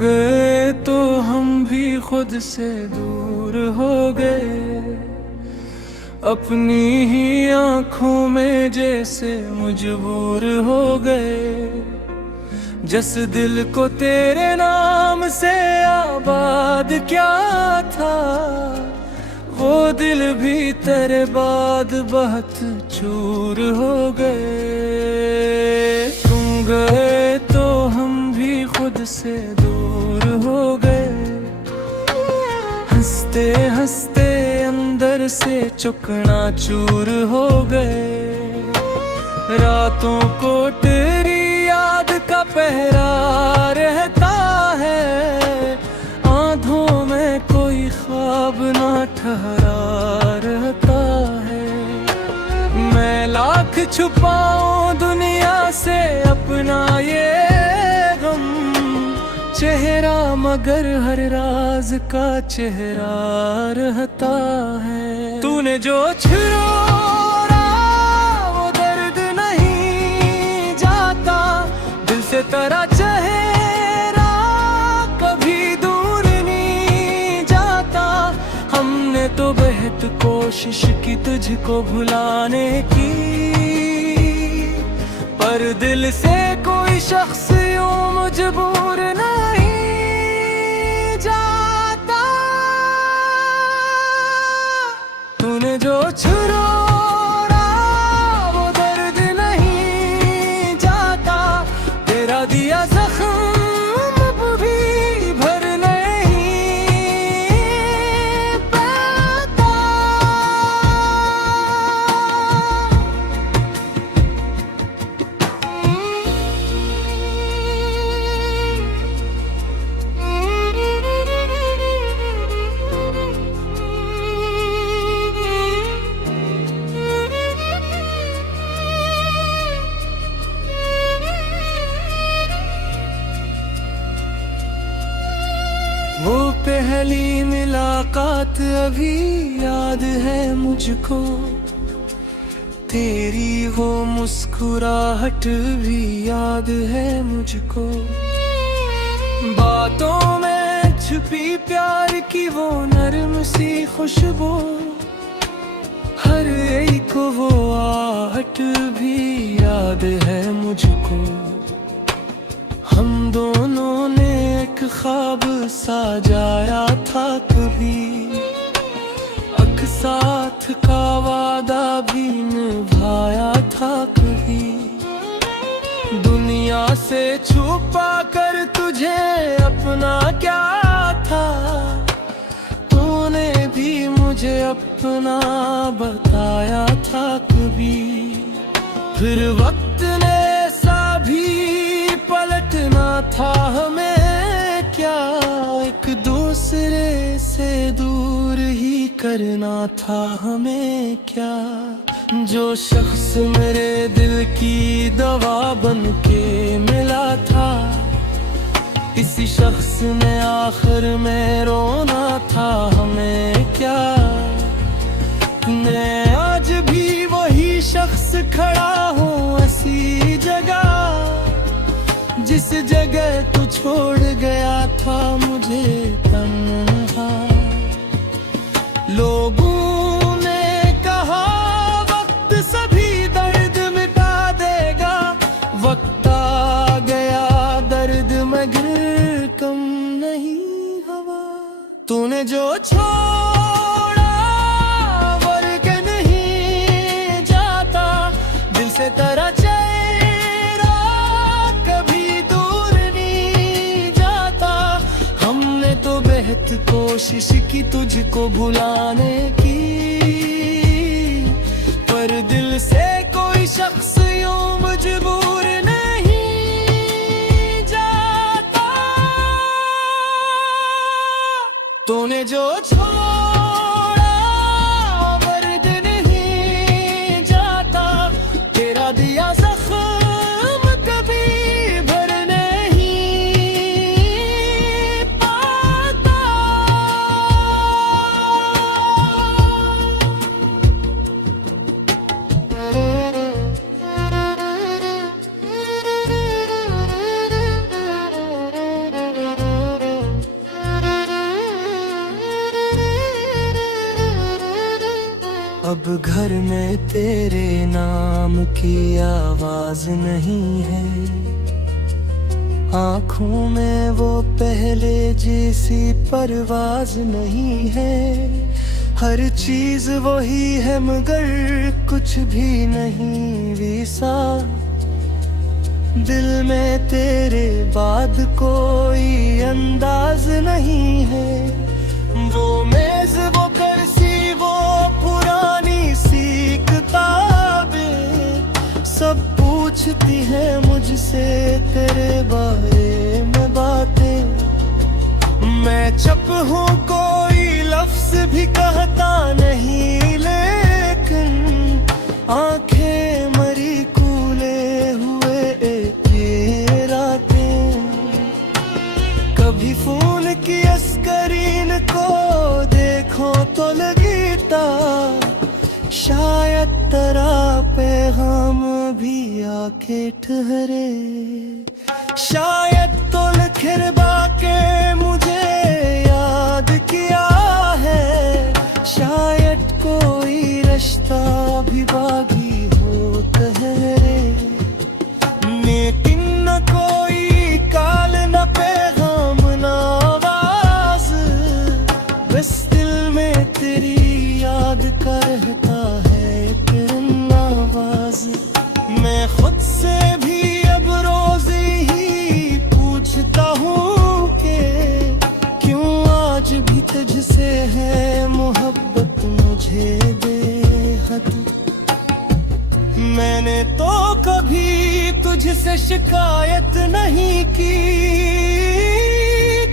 गए तो हम भी खुद से दूर हो गए, अपनी ही आंखों में जैसे मजबूर हो गए। जिस दिल को तेरे नाम से आबाद क्या था, वो दिल भी तेरे बाद बहुत चूर हो गए। तुम गए तो हम भी खुद से दूर हो गए, हंसते हंसते अंदर से चुकना चूर हो गए। रातों को तेरी याद का पहरा रहता है, आंधों में कोई ख्वाब ना ठहरा रहता है। मैं लाख छुपाऊं दुनिया से अपना ये गम, चेहरा मगर हर राज का चेहरा रहता है। तूने जो छिरोरा वो दर्द नहीं जाता, दिल से तेरा चेहरा कभी दूर नहीं जाता। हमने तो बेहद कोशिश की तुझको भुलाने की, पर दिल से कोई शख्स यूं मजबूर नहीं जाता। तूने जो छुरोड़ा वो दर्द नहीं जाता, तेरा दिया जख्म अब भी भर नहीं पाता। वो पहली मुलाकात अभी याद है मुझको, तेरी वो मुस्कुराहट भी याद है मुझको। बातों में छुपी प्यार की वो नर्म सी खुशबू, हर एक वो आहट भी याद है मुझको। हम दोनों ने एक ख्वाब सजाया था कभी, एक साथ का वादा भी निभाया था कभी। दुनिया से छुपा कर तुझे अपना क्या था, तूने भी मुझे अपना बताया था कभी। फिर वक्त ने सा भी पलटना था हमें क्या, एक दूसरे से दूर ही करना था हमें क्या। जो शख्स मेरे दिल की दवा बन के मिला था, इसी शख्स ने आखिर में रोना था हमें क्या। मैं आज भी वही शख्स खड़ा हूँ ऐसी जगह, जिस जगह तू छोड़ गया था मुझे तन्हा। लोगों ने कहा वक्त सभी दर्द मिटा देगा, वक्त आ गया दर्द मगर कम नहीं हुआ। तूने जो छोड़ा वर्ग नहीं जाता, दिल से तेरा कोशिश की तुझको भुलाने की, पर दिल से कोई शख्स यूं मजबूर नहीं जाता। तूने जो छोड़ा वर्द नहीं जाता, तेरा दिया जख्म कभी भर नहीं पाता। शाम की आवाज नहीं है, आँखों में वो पहले जैसी परवाज नहीं है। हर चीज वही है मगर कुछ भी नहीं वैसा। दिल में तेरे बाद कोई अंदाज नहीं है। वो मेज वो कुर्सी वो पुरानी सी किताबें सब पूछती है मुझसे तेरे बारे में बातें। मैं चुप हूँ कोई लफ्ज भी कहता नहीं, लेकिन आंखें मरी कूले हुए ये रातें। कभी फोन की स्क्रीन को देखो तो लगता शायद तेरा पैगाम भी आके ठहरे। शायद तो लिखरबा के मुझे याद किया है, शायद कोई रिश्ता भी बागी हो ठहरे। लेकिन न कोई काल न पैगाम न आवाज, बस दिल में तेरी याद का रहता है एक आवाज। मैं खुद से भी अब रोज ही पूछता हूँ कि क्यों आज भी तुझसे है मोहब्बत मुझे बेहद। मैंने तो कभी तुझसे शिकायत नहीं की,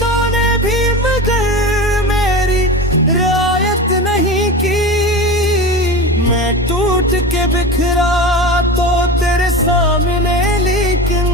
तूने भी मगर मेरी रियायत नहीं की। मैं टूट के बिखरा तो तेरे सामने, लेकिन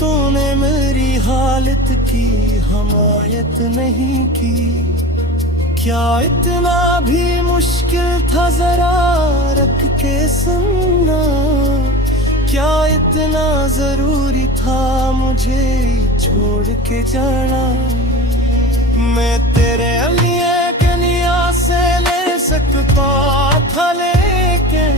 तूने मेरी हालत की हमायत नहीं की। क्या इतना भी मुश्किल था जरा रख के सुनना, क्या इतना जरूरी था मुझे छोड़ के जाना। मैं तेरे लिए कनिया से ले सकता था लेकिन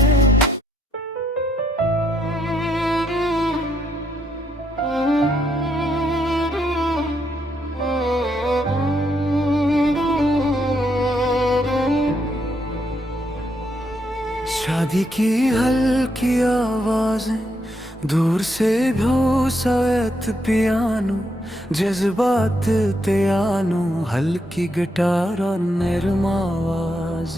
शादी की हल्की आवाजें दूर से भूसायत पियानो, जज्बात त्यानो हल्की गिटार और नरम आवाज।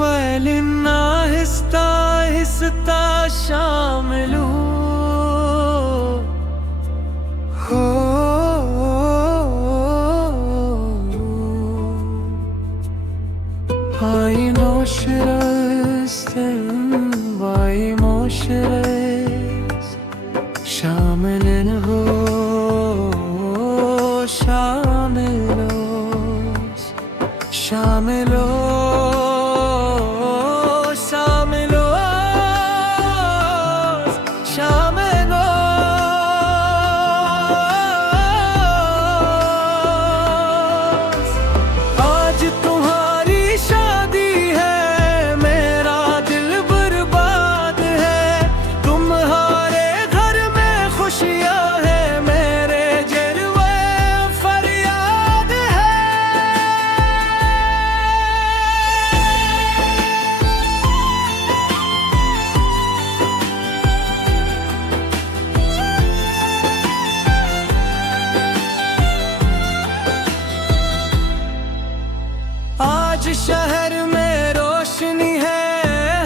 वायलिन आहिस्ता आहिस्ता शामिल हो। By emotions, by emotions, शामिल हो, शामिल हो, शामिल हो, शामिल हो, शामिल हो। आज तुम्हारी शादी है, मेरा दिल बर्बाद है। तुम्हारे घर में खुशियाँ है, मेरे जलवे फरियाद है। आज शहर में रोशनी है,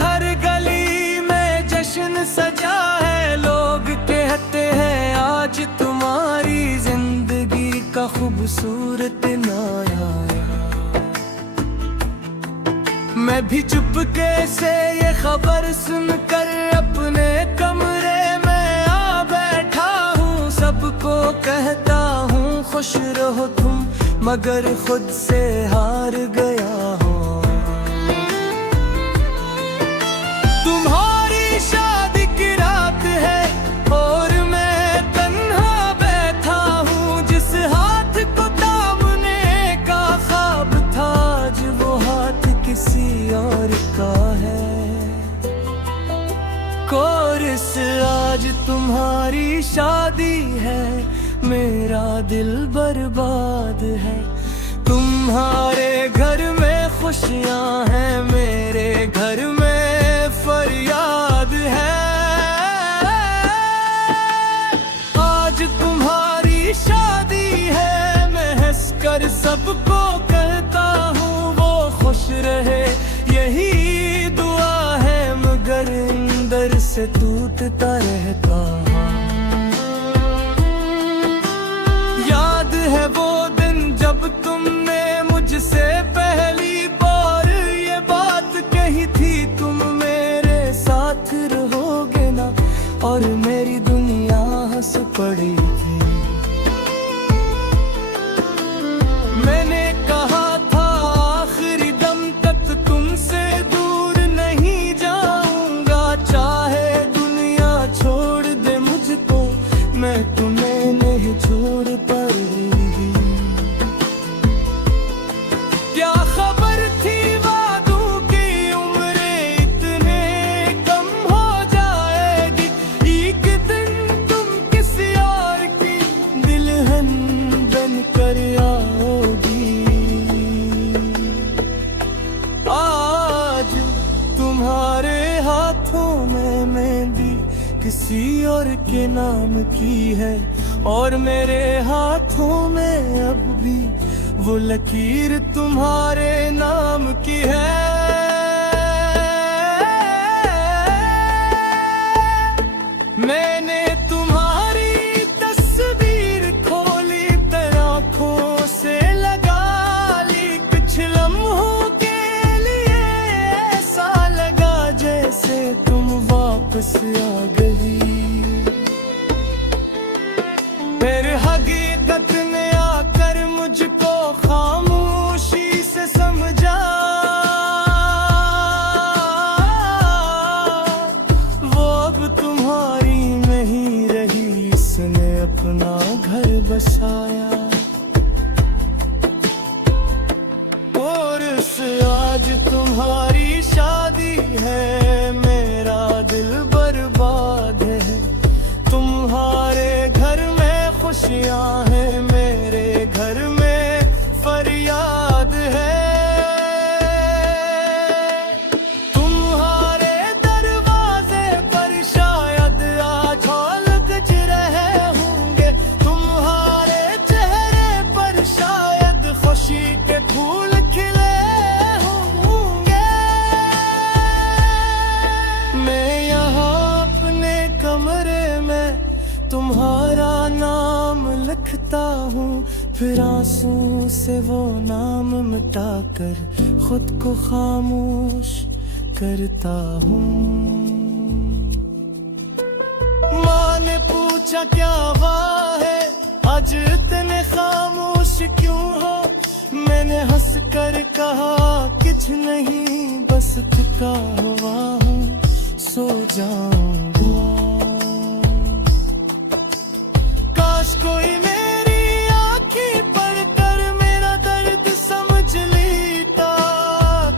हर गली में जश्न सजा है। लोग कहते हैं आज तुम्हारी जिंदगी का खूबसूरत नया। मैं भी चुपके से ये खबर सुनकर अपने कमरे में आ बैठा हूँ। सबको कहता हूँ खुश रहो तुम, मगर खुद से हार गया हूँ। तुम्हारी शादी की रात है और मैं तन्हा बैठा हूँ। जिस हाथ को दिल बर्बाद है। तुम्हारे घर में खुशियां हैं, मेरे घर में फरियाद है। आज तुम्हारी शादी है, मैं हंसकर सबको कहता हूँ वो खुश रहे, यही दुआ है, मगर अंदर से टूटता रहता हूँ। याद है वो दिन जब तुमने मुझसे पहली बार ये बात कही थी, तुम मेरे साथ रहोगे ना, और मेरी दुनिया हंस पड़ी थी। मैंने कहा था आखिरी दम तक तुमसे दूर नहीं जाऊंगा, चाहे दुनिया छोड़ दे मुझको, मैं तुम्हें नहीं छोड़ पाऊंगी। क्या खबर थी वादों की उम्र इतने कम हो जाएगी, एक दिन तुम किसी और की दुल्हन बन कर आओगी। आज तुम्हारे हाथों में मेहंदी किसी और के नाम की है, और मेरे हाथों में अब भी वो लकीर तुम्हारे नाम की है। मैंने तुम्हारी तस्वीर खोली, आँखों से लगा ली, कुछ लम्हों के लिए ऐसा लगा जैसे तुम वापस आ गई। फिर हकीकत ने आकर मुझको खामोशी से समझा, वो अब तुम्हारी नहीं रही, इसने अपना घर बसाया। और आज तुम्हारी शादी है, मेरा दिल बर्बाद है। तुम्हारे घर में खुशियां हैं, मेरे घर में फरियाद है। तुम्हारे दरवाजे पर शायद आज लग रहे होंगे, तुम्हारे चेहरे पर शायद खुशी के फूल खिले होंगे। मैं यहाँ अपने कमरे में तुम्हारा नाम लिखता हूँ, फिर आंसू से वो नाम मिटाकर खुद को खामोश करता हूँ। माँ ने पूछा क्या हुआ है, आज इतने खामोश क्यों हो? मैंने हंस कर कहा कुछ नहीं, बस थका हुआ हूँ, सो जाऊंगा। काश कोई मेरी आंखें पढ़कर मेरा दर्द समझ लेता,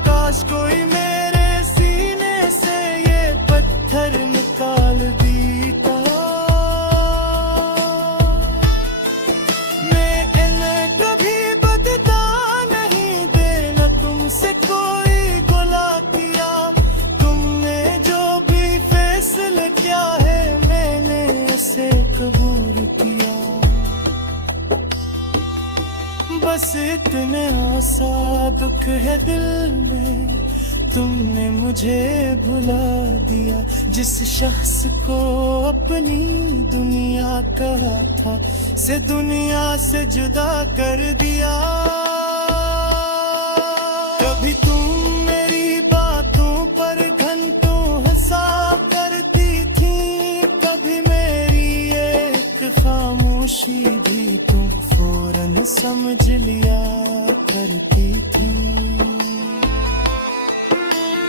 काश कोई मेरे सीने से ये पत्थर निकाल देता। मैं इन्हें कभी बदला नहीं देना, तुमसे कोई गुनाह किया, तुमने जो भी फैसला किया है, मैंने उसे कबूल किया। बस इतने आसा दुख है दिल में, तुमने मुझे भुला दिया। जिस शख्स को अपनी दुनिया कहा था, से दुनिया से जुदा कर दिया। कभी तुम मेरी बातों पर घंटों हंसा करती थी, कभी मेरी एक खामोशी भी तुम फौरन समझ लिया करती थी।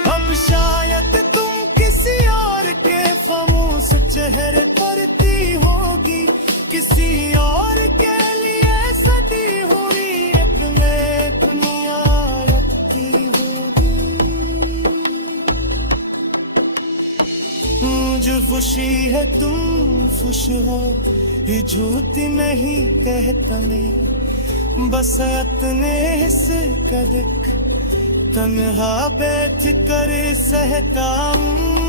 अब शायद तुम किसी और के खामोश चेहरे करती होगी, किसी और के लिए सदी हुई अपने दुनिया की होगी। मुझे खुशी है तुम खुश हो, भी झूठ नहीं कहता मैं, बस इतने से कदक तन्हा बैठ कर सहता हूँ।